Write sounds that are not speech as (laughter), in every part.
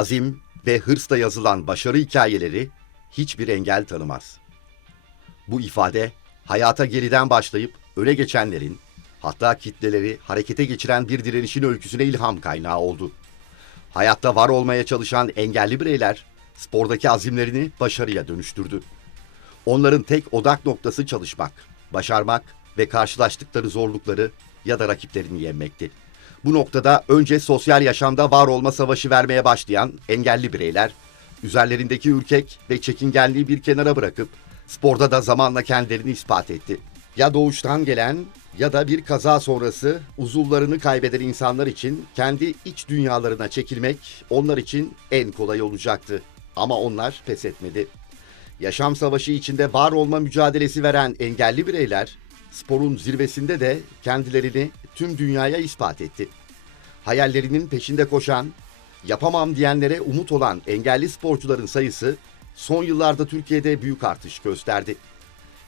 Azim ve hırsla yazılan başarı hikayeleri hiçbir engel tanımaz. Bu ifade hayata geriden başlayıp öne geçenlerin, hatta kitleleri harekete geçiren bir direnişin öyküsüne ilham kaynağı oldu. Hayatta var olmaya çalışan engelli bireyler spordaki azimlerini başarıya dönüştürdü. Onların tek odak noktası çalışmak, başarmak ve karşılaştıkları zorlukları ya da rakiplerini yenmekti. Bu noktada önce sosyal yaşamda var olma savaşı vermeye başlayan engelli bireyler, üzerlerindeki ürkek ve çekingenliği bir kenara bırakıp sporda da zamanla kendilerini ispat etti. Ya doğuştan gelen ya da bir kaza sonrası uzuvlarını kaybeden insanlar için kendi iç dünyalarına çekilmek onlar için en kolay olacaktı. Ama onlar pes etmedi. Yaşam savaşı içinde var olma mücadelesi veren engelli bireyler, sporun zirvesinde de kendilerini tüm dünyaya ispat etti. Hayallerinin peşinde koşan, yapamam diyenlere umut olan engelli sporcuların sayısı son yıllarda Türkiye'de büyük artış gösterdi.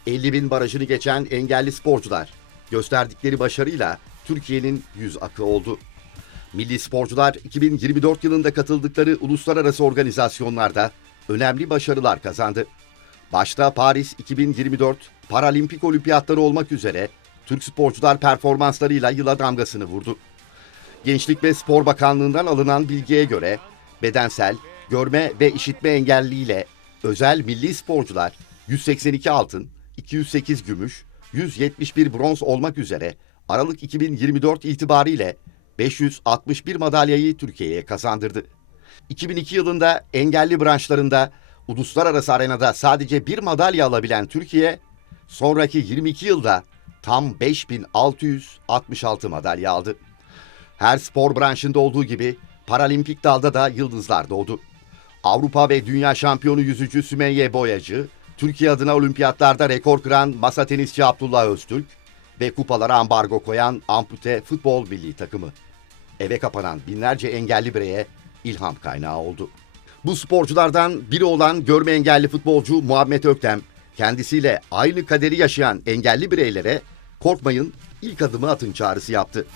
50 bin barajını geçen engelli sporcular gösterdikleri başarıyla Türkiye'nin yüz akı oldu. Milli sporcular 2024 yılında katıldıkları uluslararası organizasyonlarda önemli başarılar kazandı. Başta Paris 2024 Paralimpik Olimpiyatları olmak üzere Türk sporcular performanslarıyla yıla damgasını vurdu. Gençlik ve Spor Bakanlığı'ndan alınan bilgiye göre bedensel, görme ve işitme engelliyle özel milli sporcular 182 altın, 208 gümüş, 171 bronz olmak üzere Aralık 2024 itibariyle 561 madalyayı Türkiye'ye kazandırdı. 2002 yılında engelli branşlarında uluslararası arenada sadece bir madalya alabilen Türkiye, sonraki 22 yılda tam 5666 madalya aldı. Her spor branşında olduğu gibi paralimpik dalda da yıldızlar doğdu. Avrupa ve dünya şampiyonu yüzücü Sümeyye Boyacı, Türkiye adına olimpiyatlarda rekor kıran masa tenisçi Abdullah Öztürk ve kupalara ambargo koyan ampute futbol milli takımı. Eve kapanan binlerce engelli bireye ilham kaynağı oldu. Bu sporculardan biri olan görme engelli futbolcu Muhammed Öktem, kendisiyle aynı kaderi yaşayan engelli bireylere korkmayın ilk adımı atın çağrısı yaptı.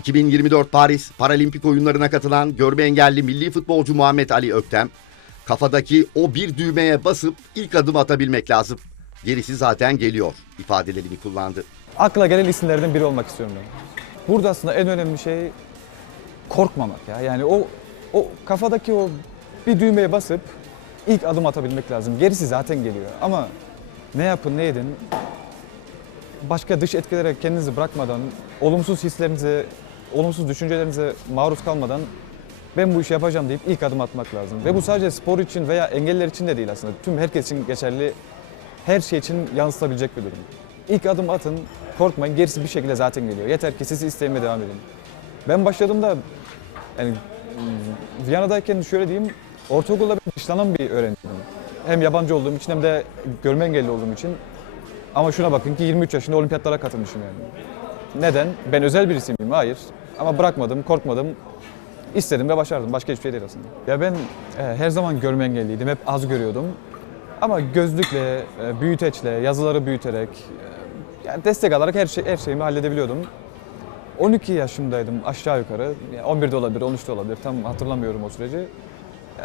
...2024 Paris Paralimpik oyunlarına katılan görme engelli milli futbolcu Muhammed Ali Öktem... ...kafadaki o bir düğmeye basıp ilk adım atabilmek lazım. Gerisi zaten geliyor ifadelerini kullandı. Akla gelen isimlerden biri olmak istiyorum ben. Burada aslında en önemli şey korkmamak ya. Yani o o kafadaki o bir düğmeye basıp ilk adım atabilmek lazım. Gerisi zaten geliyor. Ama ne yapın ne edin başka dış etkilere kendinizi bırakmadan, olumsuz hislerinize, olumsuz düşüncelerinize maruz kalmadan ben bu işi yapacağım deyip ilk adım atmak lazım. Ve bu sadece spor için veya engelliler için de değil aslında. Tüm herkes için geçerli, her şey için yansıtabilecek bir durum. İlk adım atın, korkmayın, gerisi bir şekilde zaten geliyor. Yeter ki sizi istemeye devam edin. Ben başladığımda, yani Viyana'dayken şöyle diyeyim, ortaokulda ben dışlanan bir öğrenciydim. Hem yabancı olduğum için hem de görme engelli olduğum için. Ama şuna bakın ki 23 yaşında olimpiyatlara katılmışım yani. Neden? Ben özel birisi miyim? Hayır. Ama bırakmadım, korkmadım. İstedim ve başardım. Başka hiçbir şey değil aslında. Ya ben e, her zaman görme engelliydim. Hep az görüyordum. Ama gözlükle, e, büyüteçle, yazıları büyüterek, e, yani destek alarak her şey her şeyimi halledebiliyordum. 12 yaşımdaydım aşağı yukarı. Yani 11'de olabilir, 13'te olabilir. Tam hatırlamıyorum o süreci.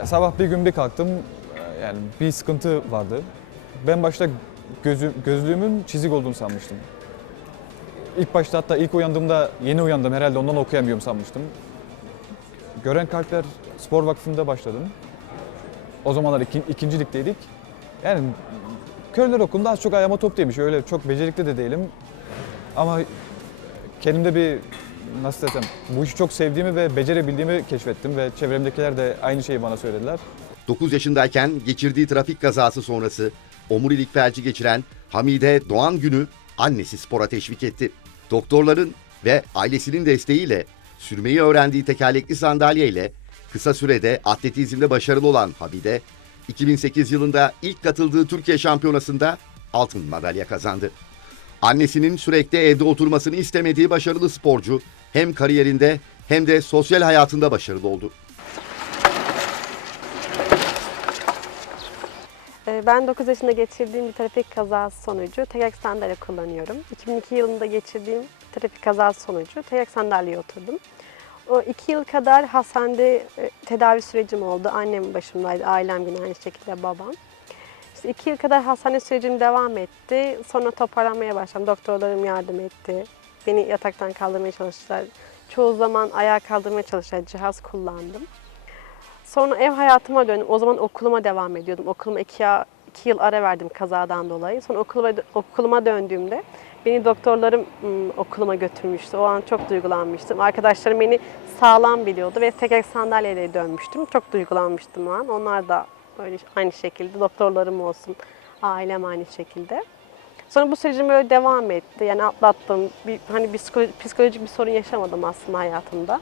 E, sabah bir gün bir kalktım. e, Yani bir sıkıntı vardı. Ben başta gözü, gözlüğümün çizik olduğunu sanmıştım. İlk başta hatta ilk uyandığımda yeni uyandım herhalde ondan okuyamıyorum sanmıştım. Gören Kalpler Spor Vakfı'nda başladım. O zamanlar iki, ikinci ligdeydik. Yani Körler Okulu'nda az çok ayağıma top değmiş. Öyle çok becerikli de değilim. Ama kendimde bir nasıl desem bu işi çok sevdiğimi ve becerebildiğimi keşfettim ve çevremdekiler de aynı şeyi bana söylediler. 9 yaşındayken geçirdiği trafik kazası sonrası omurilik felci geçiren Hamide Doğan Günü annesi spora teşvik etti. Doktorların ve ailesinin desteğiyle sürmeyi öğrendiği tekerlekli sandalyeyle kısa sürede atletizmde başarılı olan Hamide, 2008 yılında ilk katıldığı Türkiye Şampiyonası'nda altın madalya kazandı. Annesinin sürekli evde oturmasını istemediği başarılı sporcu hem kariyerinde hem de sosyal hayatında başarılı oldu. Ee, Ee, Ben 9 yaşında geçirdiğim bir trafik kazası sonucu tekerlek sandalye kullanıyorum. 2002 yılında geçirdiğim trafik kazası sonucu tekerlek sandalyeye oturdum. O iki yıl kadar hastanede e, tedavi sürecim oldu. Annem başımdaydı, ailem yine aynı şekilde babam. İşte iki yıl kadar hastane sürecim devam etti. Sonra toparlanmaya başladım. Doktorlarım yardım etti. Beni yataktan kaldırmaya çalıştılar. Çoğu zaman ayağa kaldırmaya çalıştılar. Cihaz kullandım. Sonra ev hayatıma döndüm. O zaman okuluma devam ediyordum. Okuluma iki, iki yıl ara verdim kazadan dolayı. Sonra okuluma, okuluma döndüğümde beni doktorlarım ım, okuluma götürmüştü. O an çok duygulanmıştım. Arkadaşlarım beni sağlam biliyordu ve tekerlek sandalyeye dönmüştüm. Çok duygulanmıştım o an. Onlar da böyle aynı şekilde doktorlarım olsun, ailem aynı şekilde. Sonra bu sürecim böyle devam etti. Yani atlattım. Bir, hani bir psikolo- psikolojik bir sorun yaşamadım aslında hayatımda.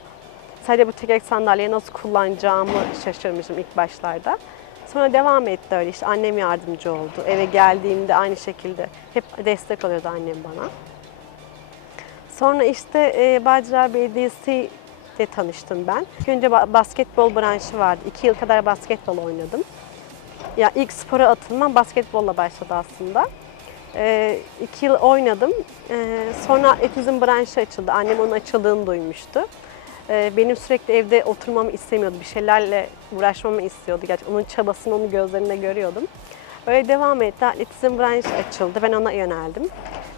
Sadece bu tekerlek sandalyeyi nasıl kullanacağımı şaşırmışım ilk başlarda. Sonra devam etti öyle işte annem yardımcı oldu. Eve geldiğimde aynı şekilde hep destek oluyordu annem bana. Sonra işte e, Bağcılar Belediyesi ile tanıştım ben. Önce ba- basketbol branşı vardı. İki yıl kadar basketbol oynadım. Ya ilk spora atılmam basketbolla başladı aslında. E, iki yıl oynadım. E, sonra etizm branşı açıldı. Annem onun açıldığını duymuştu. E, benim sürekli evde oturmamı istemiyordu. Bir şeylerle uğraşmamı istiyordu. Gerçi onun çabasını, onun gözlerinde görüyordum. Öyle devam etti. Atletizm branşı açıldı. Ben ona yöneldim.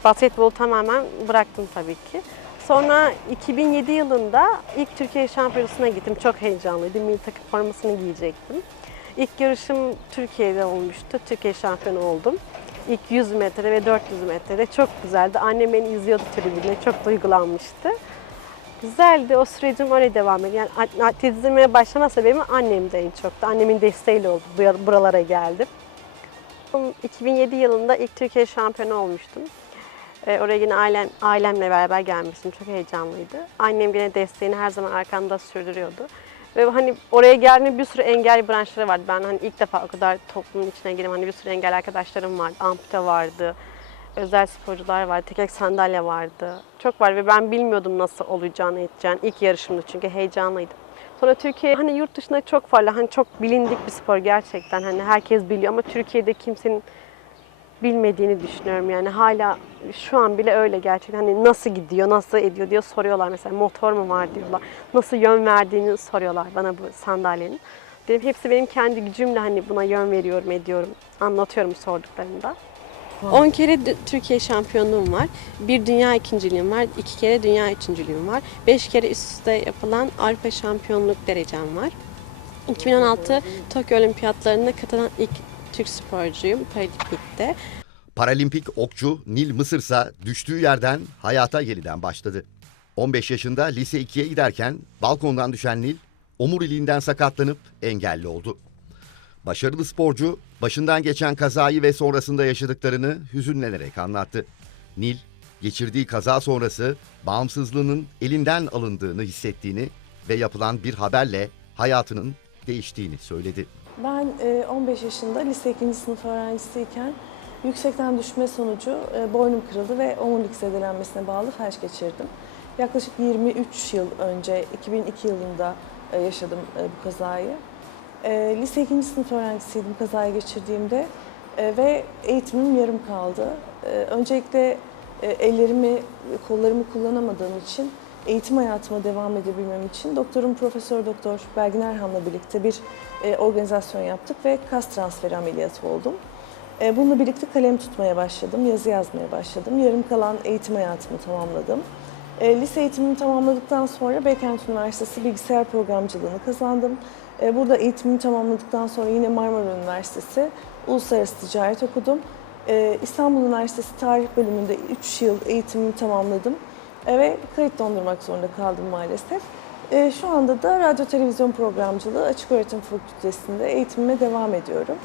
Basketbolu tamamen bıraktım tabii ki. Sonra 2007 yılında ilk Türkiye Şampiyonası'na gittim. Çok heyecanlıydım. Milli takım formasını giyecektim. İlk yarışım Türkiye'de olmuştu. Türkiye şampiyonu oldum. İlk 100 metre ve 400 metrede çok güzeldi. Annem beni izliyordu tribünde. Çok duygulanmıştı. Güzeldi. O sürecim öyle devam ediyor. Yani at- atletizme başlama sebebim annemdi en çok da. Annemin desteğiyle oldu. Bu- Buralara geldim. 2007 yılında ilk Türkiye şampiyonu olmuştum. Ee, oraya yine ailem, ailemle beraber gelmiştim. Çok heyecanlıydı. Annem yine desteğini her zaman arkamda sürdürüyordu. Ve hani oraya geldiğimde bir sürü engel branşları vardı. Ben hani ilk defa o kadar toplumun içine girdim. Hani bir sürü engel arkadaşlarım vardı. Ampute vardı. Özel sporcular vardı. Tekerlek sandalye vardı. Çok var ve ben bilmiyordum nasıl olacağını edeceğini. İlk yarışımdı çünkü heyecanlıydım. Sonra Türkiye hani yurt dışında çok farklı. Hani çok bilindik bir spor gerçekten. Hani herkes biliyor ama Türkiye'de kimsenin bilmediğini düşünüyorum yani hala şu an bile öyle gerçekten hani nasıl gidiyor, nasıl ediyor diye soruyorlar mesela motor mu var diyorlar. Nasıl yön verdiğini soruyorlar bana bu sandalyenin. Dedim hepsi benim kendi gücümle hani buna yön veriyorum, ediyorum, anlatıyorum sorduklarında. 10 kere Türkiye şampiyonluğum var. Bir dünya ikinciliğim var. iki kere dünya üçüncülüğüm var. Beş kere üst üste yapılan Avrupa şampiyonluk derecem var. 2016 Tokyo Olimpiyatlarına katılan ilk Türk sporcuyum Paralimpik'te. Paralimpik okçu Nil Mısırsa düştüğü yerden hayata yeniden başladı. 15 yaşında lise 2'ye giderken balkondan düşen Nil omuriliğinden sakatlanıp engelli oldu. Başarılı sporcu başından geçen kazayı ve sonrasında yaşadıklarını hüzünlenerek anlattı. Nil geçirdiği kaza sonrası bağımsızlığının elinden alındığını hissettiğini ve yapılan bir haberle hayatının değiştiğini söyledi. Ben e, 15 yaşında lise 2. sınıf öğrencisiyken yüksekten düşme sonucu e, boynum kırıldı ve omurilik zedelenmesine bağlı felç geçirdim. Yaklaşık 23 yıl önce, 2002 yılında e, yaşadım e, bu kazayı. E, Lise 2. sınıf öğrencisiydim kazayı geçirdiğimde e, ve eğitimim yarım kaldı. E, Öncelikle e, ellerimi, kollarımı kullanamadığım için eğitim hayatıma devam edebilmem için doktorum Profesör Doktor Belgin Erhan'la birlikte bir e, organizasyon yaptık ve kas transferi ameliyatı oldum. E, bununla birlikte kalem tutmaya başladım, yazı yazmaya başladım. Yarım kalan eğitim hayatımı tamamladım. E, lise eğitimimi tamamladıktan sonra Beykent Üniversitesi Bilgisayar Programcılığını kazandım. E, burada eğitimimi tamamladıktan sonra yine Marmara Üniversitesi Uluslararası Ticaret okudum. E, İstanbul Üniversitesi Tarih bölümünde 3 yıl eğitimimi tamamladım E, ve kayıt dondurmak zorunda kaldım maalesef. Şu anda da radyo televizyon programcılığı Açık Öğretim Fakültesi'nde eğitimime devam ediyorum.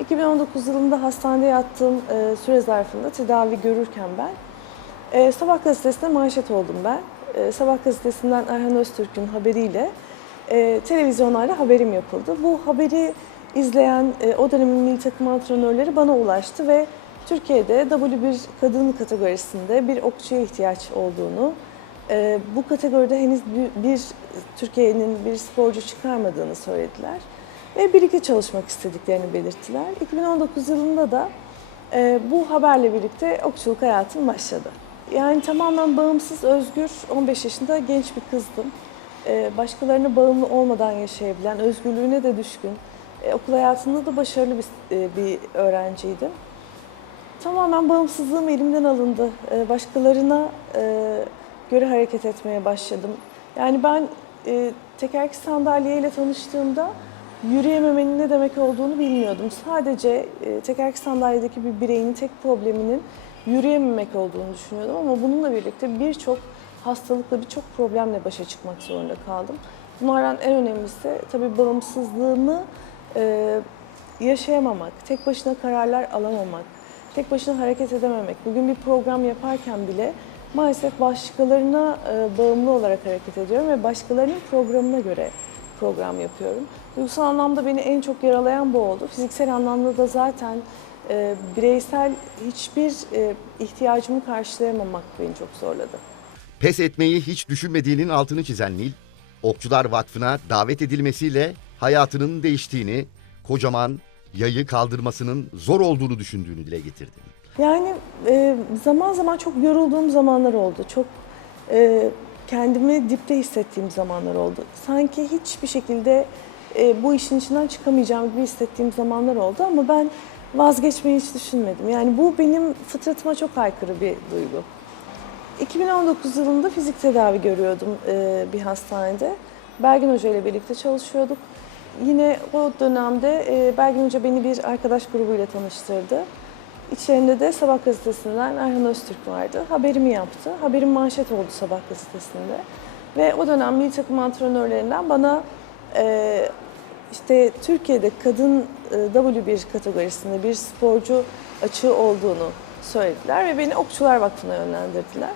2019 yılında hastanede yattığım süre zarfında tedavi görürken ben Sabah gazetesine manşet oldum ben. Sabah gazetesinden Erhan Öztürk'ün haberiyle e, televizyonlarda haberim yapıldı. Bu haberi izleyen e, o dönemin milli takım antrenörleri bana ulaştı ve Türkiye'de W1 kadın kategorisinde bir okçuya ihtiyaç olduğunu, e, bu kategoride henüz bir, bir Türkiye'nin bir sporcu çıkarmadığını söylediler. ve birlikte çalışmak istediklerini belirttiler. 2019 yılında da e, bu haberle birlikte okçuluk hayatım başladı. Yani tamamen bağımsız, özgür, 15 yaşında genç bir kızdım. E, başkalarına bağımlı olmadan yaşayabilen, özgürlüğüne de düşkün, e, okul hayatında da başarılı bir, e, bir öğrenciydim. Tamamen bağımsızlığım elimden alındı. Başkalarına göre hareket etmeye başladım. Yani ben tekerlekli sandalyeyle tanıştığımda yürüyememenin ne demek olduğunu bilmiyordum. Sadece tekerlekli sandalyedeki bir bireyin tek probleminin yürüyememek olduğunu düşünüyordum ama bununla birlikte birçok hastalıkla, birçok problemle başa çıkmak zorunda kaldım. Bunlardan en önemlisi tabii bağımsızlığımı e, yaşayamamak, tek başına kararlar alamamak, tek başına hareket edememek. Bugün bir program yaparken bile maalesef başkalarına e, bağımlı olarak hareket ediyorum ve başkalarının programına göre program yapıyorum. Duygusal anlamda beni en çok yaralayan bu oldu. Fiziksel anlamda da zaten e, bireysel hiçbir e, ihtiyacımı karşılayamamak beni çok zorladı. Pes etmeyi hiç düşünmediğinin altını çizen Nil, Okçular Vakfı'na davet edilmesiyle hayatının değiştiğini, kocaman yayı kaldırmasının zor olduğunu düşündüğünü dile getirdi. Yani e, zaman zaman çok yorulduğum zamanlar oldu. Çok e, kendimi dipte hissettiğim zamanlar oldu. Sanki hiçbir şekilde e, bu işin içinden çıkamayacağım gibi hissettiğim zamanlar oldu ama ben vazgeçmeyi hiç düşünmedim. Yani bu benim fıtratıma çok aykırı bir duygu. 2019 yılında fizik tedavi görüyordum e, bir hastanede. Belgin Hoca ile birlikte çalışıyorduk. Yine o dönemde e, Belgin Hoca beni bir arkadaş grubuyla tanıştırdı. İçlerinde de Sabah gazetesinden Erhan Öztürk vardı. Haberimi yaptı. Haberim manşet oldu Sabah gazetesinde. Ve o dönem milli takım antrenörlerinden bana e, işte Türkiye'de kadın e, W1 kategorisinde bir sporcu açığı olduğunu söylediler ve beni Okçular Vakfı'na yönlendirdiler.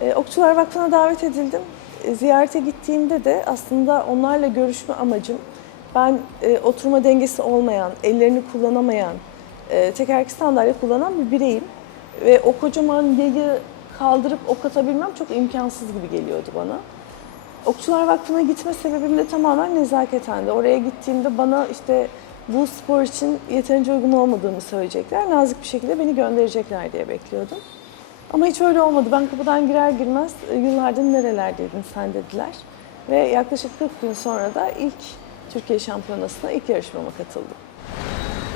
E, Okçular Vakfı'na davet edildim. E, ziyarete gittiğimde de aslında onlarla görüşme amacım ben e, oturma dengesi olmayan, ellerini kullanamayan, e, tekerlekli sandalye kullanan bir bireyim. Ve o kocaman yayı kaldırıp ok atabilmem çok imkansız gibi geliyordu bana. Okçular Vakfı'na gitme sebebim de tamamen nezaketendi. Oraya gittiğimde bana işte bu spor için yeterince uygun olmadığımı söyleyecekler. Nazik bir şekilde beni gönderecekler diye bekliyordum. Ama hiç öyle olmadı. Ben kapıdan girer girmez e, yıllardır nerelerdeydin sen dediler. Ve yaklaşık 40 gün sonra da ilk Türkiye Şampiyonası'na ilk yarışmama katıldım.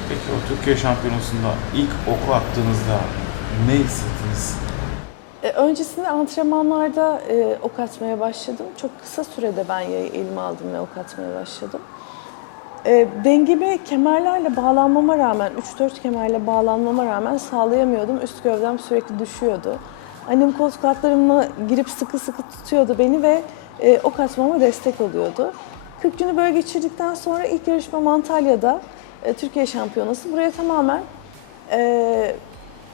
Peki o Türkiye Şampiyonası'nda ilk oku attığınızda ne hissettiniz? E, Öncesinde antrenmanlarda e, ok atmaya başladım. Çok kısa sürede ben yayı elime aldım ve ok atmaya başladım. E, dengemi kemerlerle bağlanmama rağmen, 3-4 kemerle bağlanmama rağmen sağlayamıyordum. Üst gövdem sürekli düşüyordu. Annem koltuk altlarımla girip sıkı sıkı tutuyordu beni ve e, ok atmama destek oluyordu. 40 günü böyle geçirdikten sonra ilk yarışmam Antalya'da, e, Türkiye Şampiyonası. Buraya tamamen e,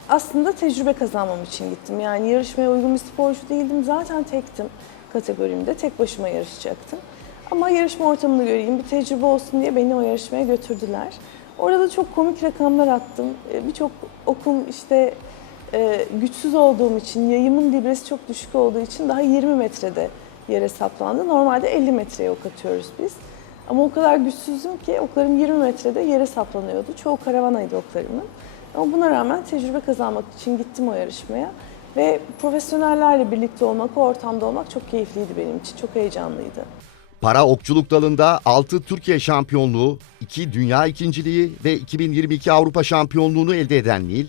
aslında tecrübe kazanmam için gittim. Yani yarışmaya uygun bir sporcu değildim. Zaten tektim kategorimde. Tek başıma yarışacaktım. Ama yarışma ortamını göreyim, bir tecrübe olsun diye beni o yarışmaya götürdüler. Orada da çok komik rakamlar attım. Ee, Birçok okum işte e, güçsüz olduğum için, yayımın libresi çok düşük olduğu için daha 20 metrede yere saplandı. Normalde 50 metreye ok atıyoruz biz. Ama o kadar güçsüzüm ki oklarım 20 metrede yere saplanıyordu. Çoğu karavanaydı oklarımın. Ama buna rağmen tecrübe kazanmak için gittim o yarışmaya. Ve profesyonellerle birlikte olmak, o ortamda olmak çok keyifliydi benim için. Çok heyecanlıydı. Para okçuluk dalında 6 Türkiye şampiyonluğu, 2 dünya ikinciliği ve 2022 Avrupa şampiyonluğunu elde eden Nil,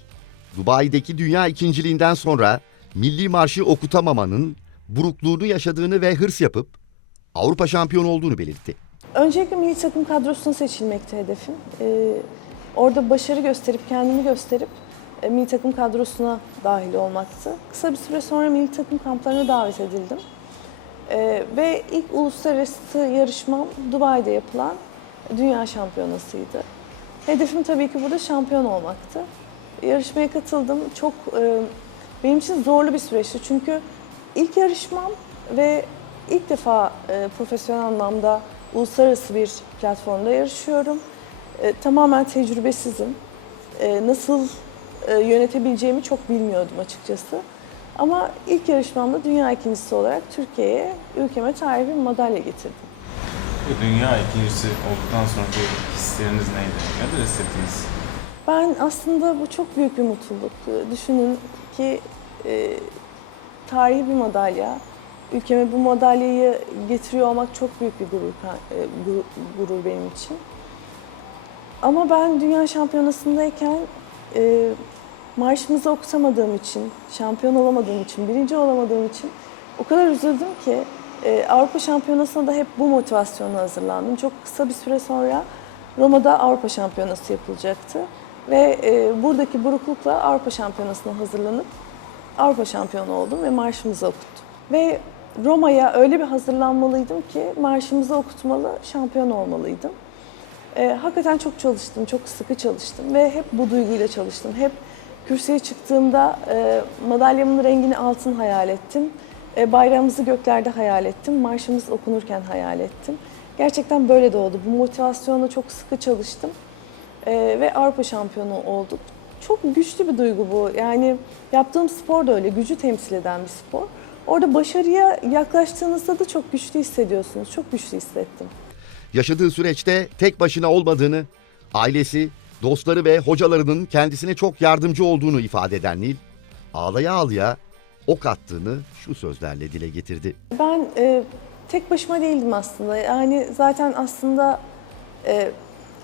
Dubai'deki dünya ikinciliğinden sonra milli marşı okutamamanın burukluğunu yaşadığını ve hırs yapıp Avrupa şampiyonu olduğunu belirtti. Öncelikle milli takım kadrosuna seçilmekti hedefim. Ee, orada başarı gösterip, kendimi gösterip e, milli takım kadrosuna dahil olmaktı. Kısa bir süre sonra milli takım kamplarına davet edildim. Ee, ve ilk uluslararası yarışmam Dubai'de yapılan dünya şampiyonasıydı. Hedefim tabii ki burada şampiyon olmaktı. Yarışmaya katıldım. Çok e, benim için zorlu bir süreçti çünkü ilk yarışmam ve ilk defa e, profesyonel anlamda uluslararası bir platformda yarışıyorum. E, tamamen tecrübesizim. E, nasıl e, yönetebileceğimi çok bilmiyordum açıkçası. Ama ilk yarışmamda dünya ikincisi olarak Türkiye'ye, ülkeme tarihi bir madalya getirdim. Ve dünya ikincisi olduktan sonraki hisleriniz neydi? Neler hissettiniz? Ben aslında bu çok büyük bir mutluluk. Düşünün ki e, tarihi bir madalya. Ülkeme bu madalyayı getiriyor olmak çok büyük bir gurur, e, gurur benim için. Ama ben dünya şampiyonasındayken e, marşımızı okutamadığım için, şampiyon olamadığım için, birinci olamadığım için o kadar üzüldüm ki e, Avrupa Şampiyonası'na da hep bu motivasyonla hazırlandım. Çok kısa bir süre sonra Roma'da Avrupa Şampiyonası yapılacaktı. Ve e, buradaki buruklukla Avrupa Şampiyonası'na hazırlanıp Avrupa şampiyonu oldum ve marşımızı okuttum. Ve Roma'ya öyle bir hazırlanmalıydım ki marşımızı okutmalı, şampiyon olmalıydım. E, hakikaten çok çalıştım, çok sıkı çalıştım ve hep bu duyguyla çalıştım. Hep kürsüye çıktığımda e, madalyamın rengini altın hayal ettim. E, bayrağımızı göklerde hayal ettim, marşımız okunurken hayal ettim. Gerçekten böyle de oldu. Bu motivasyonla çok sıkı çalıştım e, ve Avrupa şampiyonu olduk. Çok güçlü bir duygu bu. Yani yaptığım spor da öyle, gücü temsil eden bir spor. Orada başarıya yaklaştığınızda da çok güçlü hissediyorsunuz. Çok güçlü hissettim. Yaşadığı süreçte tek başına olmadığını, ailesi, dostları ve hocalarının kendisine çok yardımcı olduğunu ifade eden Nil, ağlaya ağlaya ok attığını şu sözlerle dile getirdi. Ben e, tek başıma değildim aslında. Yani zaten aslında e,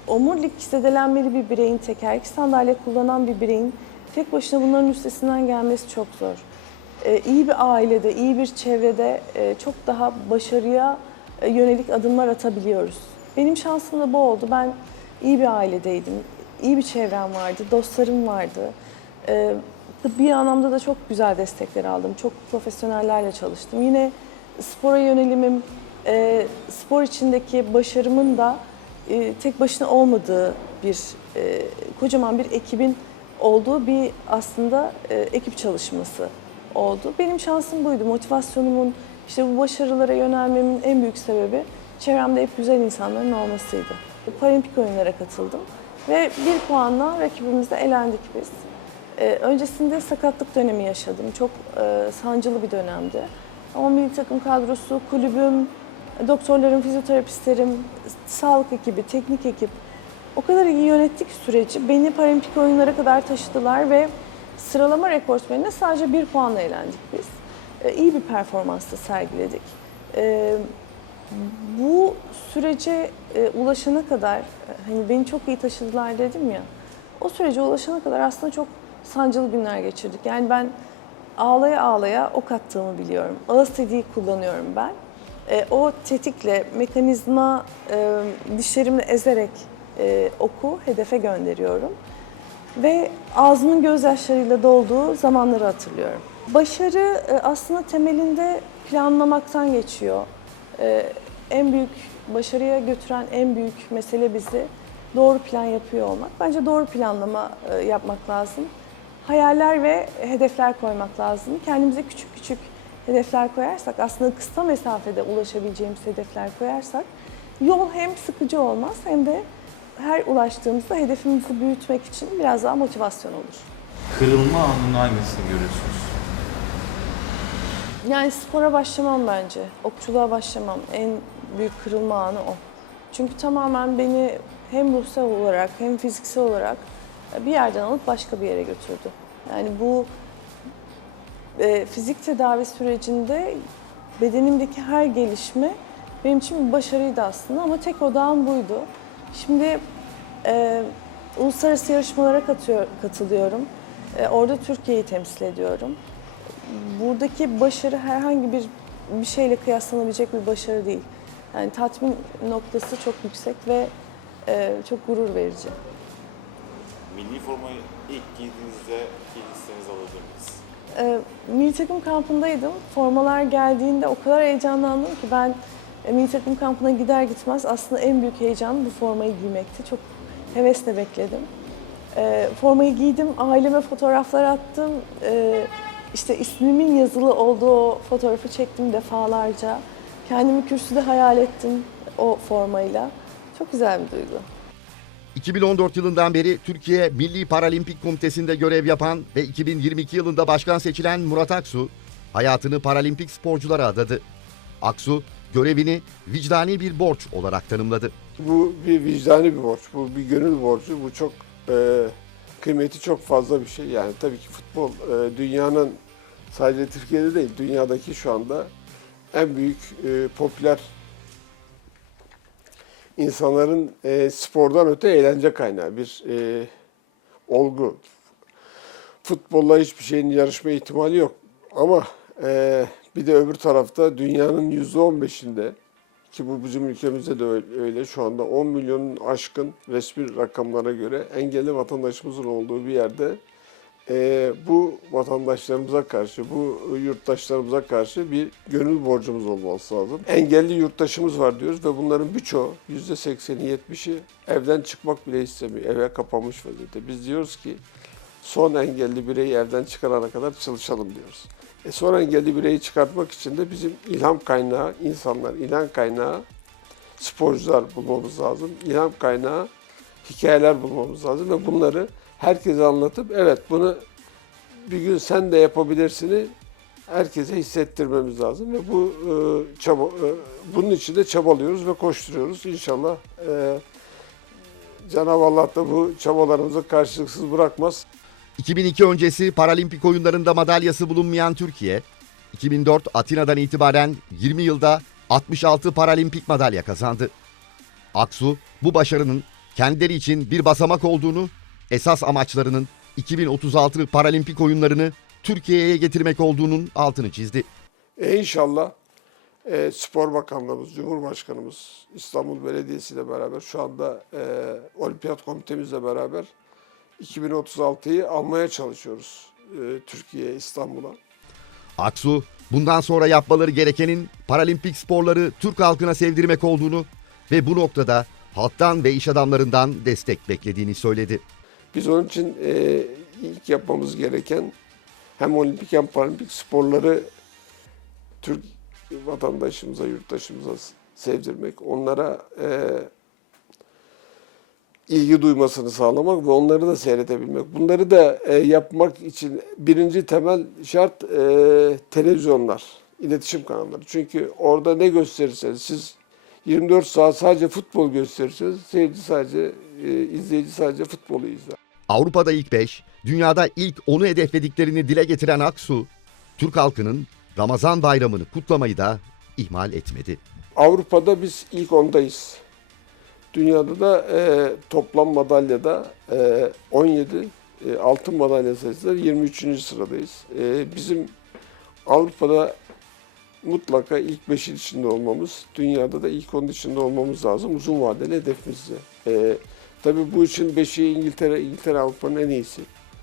omurilik zedelenmeli bir bireyin, tekerlekli sandalye kullanan bir bireyin tek başına bunların üstesinden gelmesi çok zor. E, iyi bir ailede, iyi bir çevrede e, çok daha başarıya e, yönelik adımlar atabiliyoruz. Benim şansım da bu oldu. Ben iyi bir ailedeydim, iyi bir çevrem vardı, dostlarım vardı. E, tıbbi anlamda da çok güzel destekler aldım. Çok profesyonellerle çalıştım. Yine spora yönelimim, e, spor içindeki başarımın da e, tek başına olmadığı bir e, kocaman bir ekibin olduğu bir aslında ekip çalışması oldu. Benim şansım buydu. Motivasyonumun, işte bu başarılara yönelmemin en büyük sebebi çevremde hep güzel insanların olmasıydı. Paralimpik oyunlara katıldım ve bir puanla rakibimizle elendik biz. Ee, öncesinde sakatlık dönemi yaşadım. Çok e, sancılı bir dönemdi. Ama milli takım kadrosu, kulübüm, doktorlarım, fizyoterapistlerim, sağlık ekibi, teknik ekip o kadar iyi yönettik süreci. Beni paralimpik oyunlara kadar taşıdılar ve sıralama rekortmenine sadece bir puanla elendik biz. Ee, iyi bir performansla sergiledik. Ee, bu sürece e, ulaşana kadar, e, hani beni çok iyi taşıdılar dedim ya, o sürece ulaşana kadar aslında çok sancılı günler geçirdik. Yani ben ağlaya ağlaya ok attığımı biliyorum. Ağız tetiği kullanıyorum ben. E, o tetikle, mekanizma e, dişlerimle ezerek e, oku hedefe gönderiyorum. Ve ağzımın gözyaşlarıyla dolduğu zamanları hatırlıyorum. Başarı e, aslında temelinde planlamaktan geçiyor. E, en büyük başarıya götüren en büyük mesele bizi doğru plan yapıyor olmak. Bence doğru planlama e, yapmak lazım. Hayaller ve hedefler koymak lazım. Kendimize küçük küçük hedefler koyarsak, aslında kısa mesafede ulaşabileceğimiz hedefler koyarsak yol hem sıkıcı olmaz hem de her ulaştığımızda hedefimizi büyütmek için biraz daha motivasyon olur. Kırılma anının hangisini görüyorsunuz? Yani spora başlamam bence. Okçuluğa başlamam. En büyük kırılma anı o. Çünkü tamamen beni hem ruhsal olarak hem fiziksel olarak bir yerden alıp başka bir yere götürdü. Yani bu e, fizik tedavi sürecinde bedenimdeki her gelişme benim için bir başarıydı aslında ama tek odağım buydu. Şimdi e, uluslararası yarışmalara katıyor, katılıyorum. E, orada Türkiye'yi temsil ediyorum. Buradaki başarı herhangi bir bir şeyle kıyaslanabilecek bir başarı değil. Yani tatmin noktası çok yüksek ve e, çok gurur verici. Milli formayı ilk giydiğinizde hissinizi alabilir miyiz? E, milli takım kampındaydım. Formalar geldiğinde o kadar heyecanlandım ki ben e, milli takım kampına gider gitmez aslında en büyük heyecan bu formayı giymekti. Çok hevesle bekledim. E, formayı giydim, aileme fotoğraflar attım. E, işte ismimin yazılı olduğu o fotoğrafı çektim defalarca. Kendimi kürsüde hayal ettim o formayla. Çok güzel bir duygu. 2014 yılından beri Türkiye Milli Paralimpik Komitesi'nde görev yapan ve 2022 yılında başkan seçilen Murat Aksu, hayatını paralimpik sporculara adadı. Aksu, görevini vicdani bir borç olarak tanımladı. Bu bir vicdani bir borç, bu bir gönül borcu, bu çok e, kıymeti çok fazla bir şey. Yani tabii ki futbol e, dünyanın sadece Türkiye'de değil, dünyadaki şu anda en büyük e, popüler insanların e, spordan öte eğlence kaynağı bir e, olgu. Futbolla hiçbir şeyin yarışma ihtimali yok. Ama e, bir de öbür tarafta dünyanın yüzde on beşinde ki bu bizim ülkemizde de öyle-. Şu anda 10 milyonun aşkın resmi rakamlara göre engelli vatandaşımızın olduğu bir yerde e, bu vatandaşlarımıza karşı, bu yurttaşlarımıza karşı bir gönül borcumuz olması lazım. Engelli yurttaşımız var diyoruz ve bunların birçoğu %80'i 70'i evden çıkmak bile istemiyor. Eve kapanmış vaziyette. Biz diyoruz ki son engelli bireyi evden çıkarana kadar çalışalım diyoruz. E son engelli bireyi çıkartmak için de bizim ilham kaynağı insanlar, ilham kaynağı sporcular bulmamız lazım. İlham kaynağı hikayeler bulmamız lazım ve bunları herkese anlatıp evet bunu bir gün sen de yapabilirsini herkese hissettirmemiz lazım ve bu e, çaba e, bunun için de çabalıyoruz ve koşturuyoruz. İnşallah e, Cenab-ı Allah da bu çabalarımızı karşılıksız bırakmaz. 2002 öncesi Paralimpik oyunlarında madalyası bulunmayan Türkiye, 2004 Atina'dan itibaren 20 yılda 66 paralimpik madalya kazandı. Aksu bu başarının kendileri için bir basamak olduğunu, esas amaçlarının 2036 paralimpik oyunlarını Türkiye'ye getirmek olduğunun altını çizdi. E inşallah e, Spor Bakanlığımız, Cumhurbaşkanımız, İstanbul Belediyesi ile beraber şu anda e, Olimpiyat Komitemizle beraber 2036'yı almaya çalışıyoruz e, Türkiye, İstanbul'a. Aksu, bundan sonra yapmaları gerekenin paralimpik sporları Türk halkına sevdirmek olduğunu ve bu noktada halktan ve iş adamlarından destek beklediğini söyledi. Biz onun için e, ilk yapmamız gereken hem olimpik hem paralimpik sporları Türk vatandaşımıza, yurttaşımıza sevdirmek, onlara e, ilgi duymasını sağlamak ve onları da seyredebilmek. Bunları da e, yapmak için birinci temel şart e, televizyonlar, iletişim kanalları. Çünkü orada ne gösterirseniz siz 24 saat sadece futbol gösterirseniz seyirci sadece, e, izleyici sadece futbolu izler. Avrupa'da ilk 5, dünyada ilk 10'u hedeflediklerini dile getiren Aksu, Türk halkının Ramazan bayramını kutlamayı da ihmal etmedi. Avrupa'da biz ilk ondayız. Dünyada da e, toplam madalyada e, 17, e, altın madalya sayısında 23. sıradayız. E, bizim Avrupa'da mutlaka ilk 5'in içinde olmamız, dünyada da ilk 10'un içinde olmamız lazım. Uzun vadeli hedefimizde. E, tabii bu için 5'i İngiltere, İngiltere Avrupa'nın en iyisi.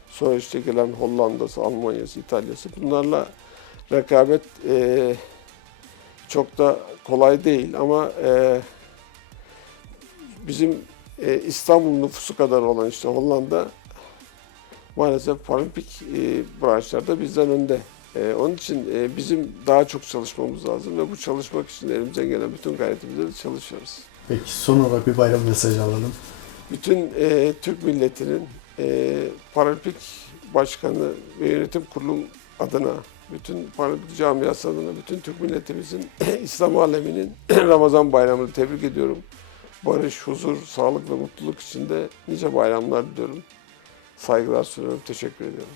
Sonra işte gelen Hollanda'sı, Almanya'sı, İtalya'sı. Bunlarla rekabet e, çok da kolay değil ama e, bizim e, İstanbul nüfusu kadar olan işte Hollanda maalesef paralimpik e, branşlarda bizden önde. E, onun için e, bizim daha çok çalışmamız lazım ve bu çalışmak için elimizden gelen bütün gayretimizle çalışıyoruz. Peki son olarak bir bayram mesajı alalım. Bütün e, Türk milletinin e, paralimpik başkanı ve yönetim kurulu adına, bütün paralimpik camiası adına, bütün Türk milletimizin, (clears throat) İslam aleminin (clears throat) Ramazan bayramını tebrik ediyorum. Barış, huzur, sağlık ve mutluluk içinde nice bayramlar diliyorum. Saygılar sunuyorum, teşekkür ediyorum.